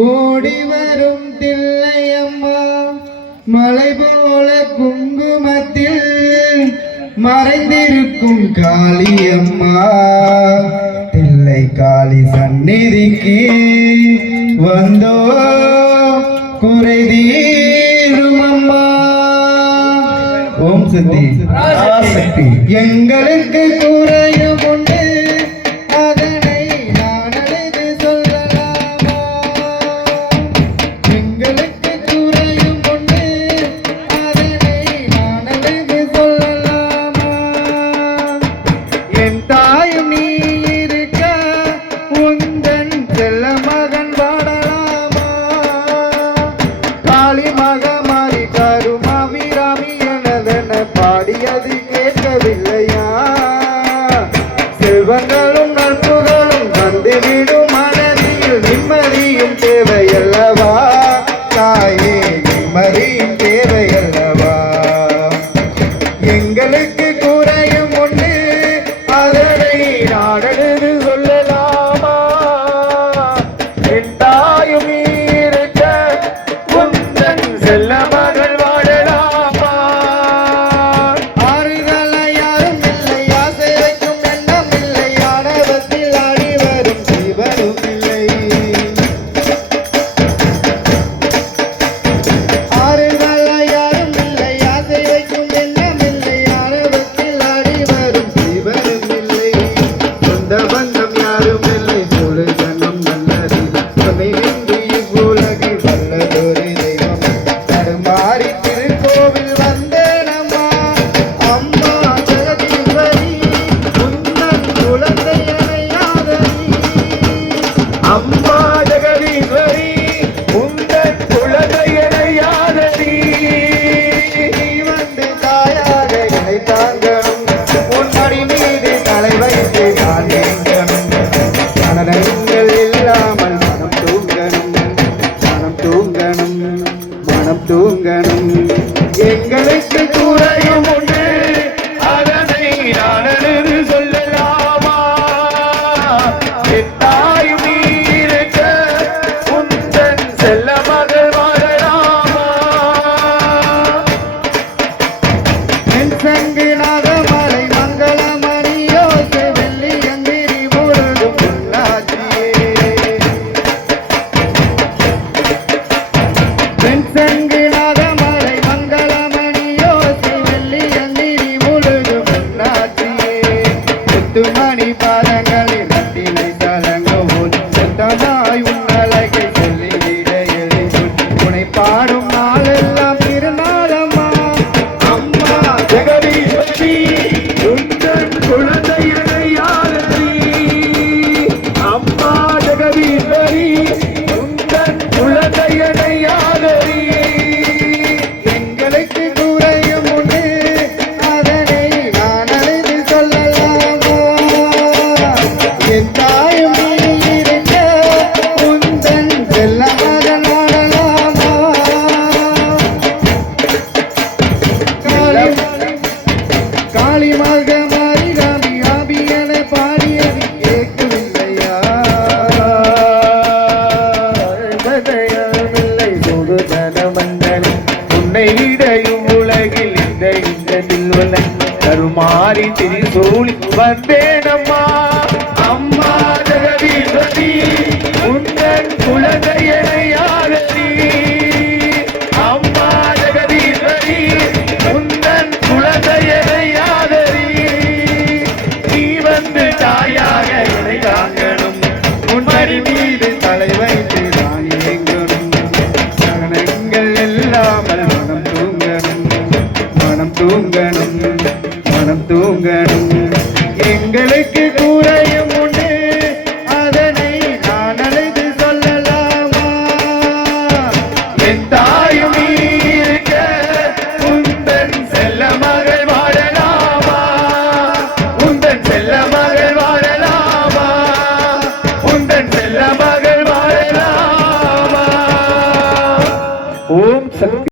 ஓடி வரும் தில்லையம்மா மலை போல குங்குமத்தில் மறைந்திருக்கும் காளியம்மா தில்லை காளி சந்நிதிக்கு வந்தோ குறை தீரும் அம்மா. ஓம் சக்தி சக்தி. எங்களுக்கு குறையும் உண்டு அதனை நான் அழைத்து சொல்லலாமா? எங்களுக்கு குறையும் உண்டு அதனை நான் அழைத்து சொல்லலாமா? என் தாயும் நீ இருக்க உந்தன் செல்ல மகன் பாடலாமா? காளி மகமாரி கருமாவி ராமி எனதென பாடியது கேட்கவில்லையா? செல்வங்களும் நட்புகளும் வந்துவிடும் மனதில் நிம்மதியும் தேவையல்லவா? தாயே நிம்மதியும் தேவையல்லவா? எங்களுக்கு குறையும் ஒன்று அதனை நாடெழுது சொல்லலாமா? என் தாயும் இருக்க உந்தன் செல்ல மகள் வாழலாமா? ஆறுதல யாரும் இல்லை ஆசை வைக்கும் எண்ணம் இல்லை ஆணவத்தில் ஆடி வரும் சிவரும் இல்லை. ஆறுதல யாரும் இல்லை ஆசை வைக்கும் எண்ணம் இல்லை ஆணவத்தில் ஆடி வரும் சிவரும் இல்லை. சொந்த பந்தம் யாரும் இல்லை முழு ஜனம் நல்லதில்லை சமைந்து இவ்வுலகில் வல்லதொரு தெய்வம் தடுமாறி திருக்கோவில் வந்தேனம்மா. அம்மா ஜெகதீஸ்வரி உந்தன் குழந்தை அணையாதரி. அம்மா ஜெகதீஸ்வரி உந்தன் குழந்தை அணையாதரி. நீ வந்து தாயாக என்னை தாங்கணும் உன் மடி மீது தலை வைத்து நான் ஏங்கணும். மனநங்கள் இல்லாமல் மனம் தூங்கணும் மனம் தூங்கணும் மனம் தூங்கணும். எங்களுக்கு குறையும் உண்டு அதனை நான் அழுது சொல்லலாமா? என் தாயும் நீ இருக்க உந்தன் செல்ல மகள் வாழலாமா? என் சங்கு நாகமலை மங்களமணி யோசை வெள்ளி எந்திரி முழுதும் பொள்ளாச்சியே. என் சங்கு நாகமலை மங்களமணி யோசை வெள்ளி எந்திரி முழுதும் பொள்ளாச்சியே. முத்துமணி பாதங்களில் ரத்தினை சலங்குவோன் சுத்தமாய் உன்னழகை சொல்லிவிட எழுதும் உனை பாடும் நாளெல்லாம் திருநாளம்மா. அம்மா ஜெகதீஸ்வரி உந்தன் குழந்தை அணையாதரி. அம்மா ஜெகதீஸ்வரி உந்தன் குழந்தை அணையாதரி. எங்களுக்கு குறையும் உண்டு அதனை நான் அழைத்து சொல்லலாமா? என் தாயும் நீ இருக்க உந்தன் செல்ல மகன் வாழலாமா? காளி மகமாரி ராமி ராமி என பாடியது கேட்கவில்லையா? இல்லை சுடுதன மண்டலம் உன்னை இடையும் உலகில் இந்த தில்வனை கருமாறி திரிசூலி வந்தேனம்மா. அம்மா ஜெகதீஸ்வரி உந்தன் குழந்தை அணையாதரி. அம்மா ஜெகதீஸ்வரி உந்தன் குழந்தை அணையாதரி. நீ வந்து தாயாக என்னை தாங்கணும் உன் மடி மீது தலை வைத்து நான் ஏங்கணும். சகனங்கள் இல்லாமல் மனம் தூங்கணும் மனம் தூங்கணும் மனம் தூங்கணும். எங்களுக்கு கூற